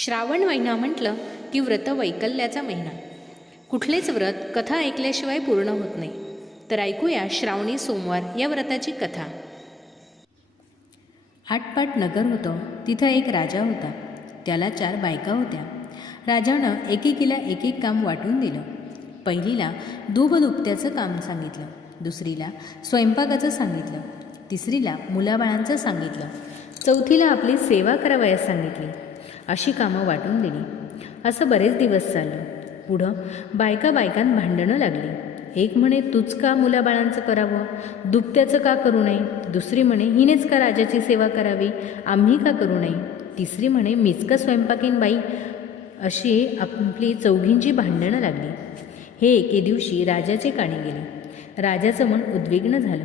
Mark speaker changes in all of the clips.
Speaker 1: श्रावण महिना म्हटलं की व्रत वैकल्याचा महिना. कुठलेच व्रत कथा ऐकल्याशिवाय पूर्ण होत नाही. तर ऐकूया श्रावणी सोमवार या व्रताची कथा. आटपाट नगर होतं तिथं एक राजा होता. त्याला चार बायका होत्या. राजानं एकेकीला एक एक काम वाटून दिलं. पहिलीला दूब दुभत्याचं काम सांगितलं. दुसरीला स्वयंपाकाचं सांगितलं. तिसरीला मुलाबाळांचं सांगितलं. चौथीला आपली सेवा करावयास सांगितली. अशी कामं वाटून दिली. असं बरेच दिवस चाललं. पुढं बायका बायकांत भांडणं लागली. एक म्हणे तूच का मुलाबाळांचं करावं? दुभत्याचं का करू नये? दुसरी म्हणे हिनेच का राजाची सेवा करावी? आम्ही का करू नये? तिसरी म्हणे मीच का स्वयंपाकीन बाई? अशी आपली चौघींची भांडणं लागली. हे एके दिवशी राजाचे काणी गेले. राजाचं मन उद्विग्न झालं.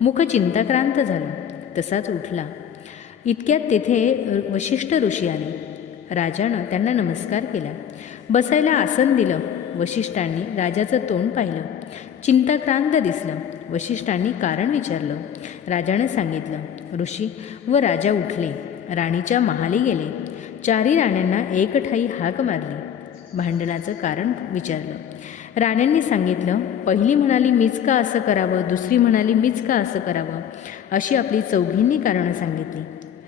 Speaker 1: मुख चिंताक्रांत झालं. तसाच उठला. इतक्यात तेथे वशिष्ठ ऋषी आले. राजानं त्यांना नमस्कार केला. बसायला आसन दिलं. वशिष्ठांनी राजाचं तोंड पाहिलं. चिंताक्रांत दिसलं. वशिष्ठांनी कारण विचारलं. राजानं सांगितलं ऋषी व राजा उठले. राणीच्या महाली गेले. चारी राण्यांना एकठाई हाक मारली. भांडणाचं कारण विचारलं. राण्यांनी सांगितलं पहिली म्हणाली मीच का असं करावं? दुसरी म्हणाली मीच का असं करावं? अशी आपली चौघींनी कारणं सांगितली.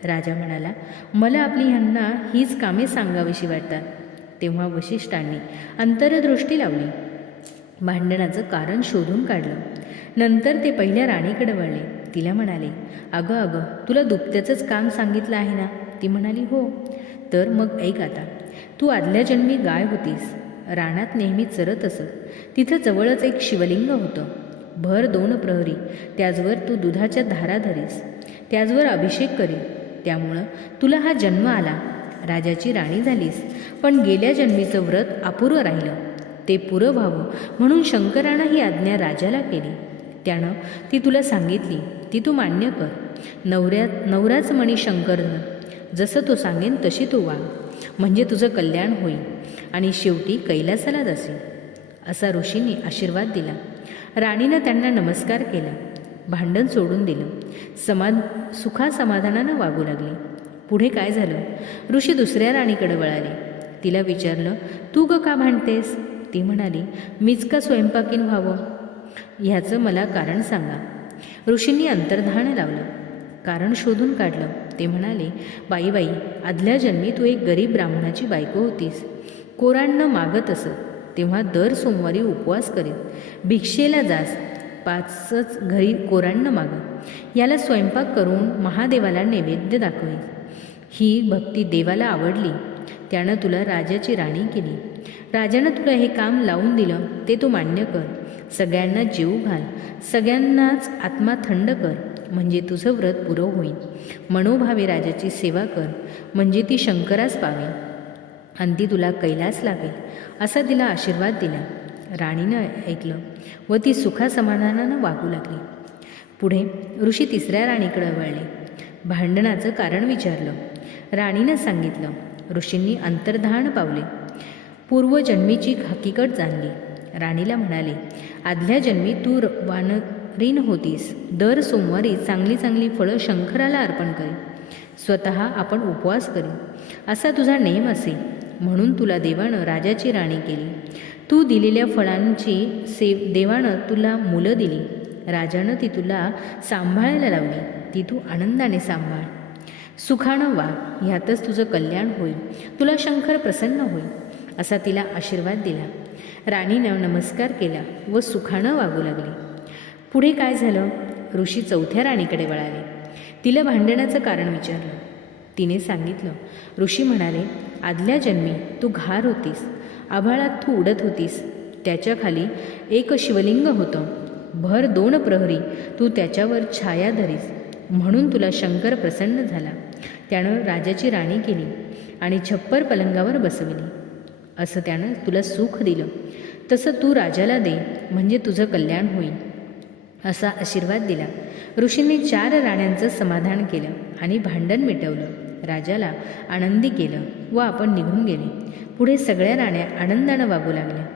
Speaker 1: राजा म्हणाला मला आपली ह्यांना हीच कामे सांगावीशी वाटतात. तेव्हा वशिष्ठांनी अंतरदृष्टी लावली. भांडणाचं कारण शोधून काढलं. नंतर ते पहिल्या राणीकडे वळले. तिला म्हणाले अगं अगं तुला दुभत्याचंच काम सांगितलं आहे ना? ती म्हणाली हो. तर मग ऐक आता. तू आदल्या जन्मी गाय होतीस. रानात नेहमी चरत असत. तिथं जवळच एक शिवलिंग होतं. भर दोन प्रहरी. त्याचवर तू दुधाच्या धारा धरीस. त्याचवर अभिषेक करी त्यामुळं तुला हा जन्म आला. राजाची राणी झालीस. पण गेल्या जन्मीचं व्रत अपूर्व राहिलं. ते पुरं व्हावं म्हणून शंकरानं ही आज्ञा राजाला केली. त्यानं ती तुला सांगितली. ती तू मान्य कर. नवऱ्यात नवराच म्हणी शंकर जसं तो सांगेन तशी तू वाग. म्हणजे तुझं कल्याण होईल. आणि शेवटी कैलासाला जसे असा ऋषींनी आशीर्वाद दिला. राणीनं त्यांना नमस्कार केला. भांडण सोडून दिलं. समाध सुखासमाधानानं वागू लागली. पुढे काय झालं? ऋषी दुसऱ्या राणीकडे वळाले. तिला विचारलं तू ग का भांडतेस? ती म्हणाली मीच का स्वयंपाकीन व्हावं? ह्याचं मला कारण सांगा. ऋषींनी अंतर्धान लावलं. कारण शोधून काढलं. ते म्हणाले बाई बाई आदल्या जन्मी तू एक गरीब ब्राह्मणाची बायको होतीस. कोरांना मागत असत तेव्हा दर सोमवारी उपवास करीत. भिक्षेला जास. पाचच घरी कोरांना माग. याला स्वयंपाक करून महादेवाला नैवेद्य दाखवी. ही भक्ती देवाला आवडली. त्यानं तुला राजाची राणी केली. राजानं तुला हे काम लावून दिलं ते तू मान्य कर. सगळ्यांना जीव घाल. सगळ्यांनाच आत्मा थंड कर. म्हणजे तुझं व्रत पुरं होईल. मनोभावे राजाची सेवा कर. म्हणजे ती शंकरास पावेल. आणि ती तुला कैलास लावेल असा तिला आशीर्वाद दिला. राणीनं ऐकलं व ती सुखासमाधानानं वागू लागली. पुढे ऋषी तिसऱ्या राणीकडे वळले. भांडणाचं कारण विचारलं. राणीनं सांगितलं ऋषींनी अंतर्धान पावले. पूर्वजन्मीची हकीकत जाणली. राणीला म्हणाले आदल्या जन्मी तू वानरीन होतीस. दर सोमवारी चांगली चांगली फळं शंकराला अर्पण करी. स्वतः आपण उपवास करी. असा तुझा नेम असे. म्हणून तुला देवानं राजाची राणी केली. तू दिलेल्या फळांची सेव देवानं तुला मुलं दिली. राजानं ती तुला सांभाळायला लावली. ती तू आनंदाने सांभाळ. सुखानं वा ह्यातच तुझं कल्याण होईल. तुला शंकर प्रसन्न होईल. असा तिला आशीर्वाद दिला. राणीनं नमस्कार केला व सुखानं वागू लागली. पुढे काय झालं? ऋषी चौथ्या राणीकडे वळाले. तिला भांडण्याचं कारण विचारलं. तिने सांगितलं. ऋषी म्हणाले आदल्या जन्मी तू घार होतीस. आभाळात तू उडत होतीस. त्याच्याखाली एक शिवलिंग होतं. भर दोन प्रहरी तू त्याच्यावर छाया धरीस. म्हणून तुला शंकर प्रसन्न झाला. त्यानं राजाची राणी केली आणि छप्पर पलंगावर बसविली. असं त्यानं तुला सुख दिलं. तसं तू राजाला दे म्हणजे तुझं कल्याण होईल. असा आशीर्वाद दिला. ऋषींनी चार राण्यांचं समाधान केलं आणि भांडण मिटवलं. राजाला आनंदी केलं व आपण निघून गेले. पुढे सगळ्या राण्या आनंदानं वागू लागल्या.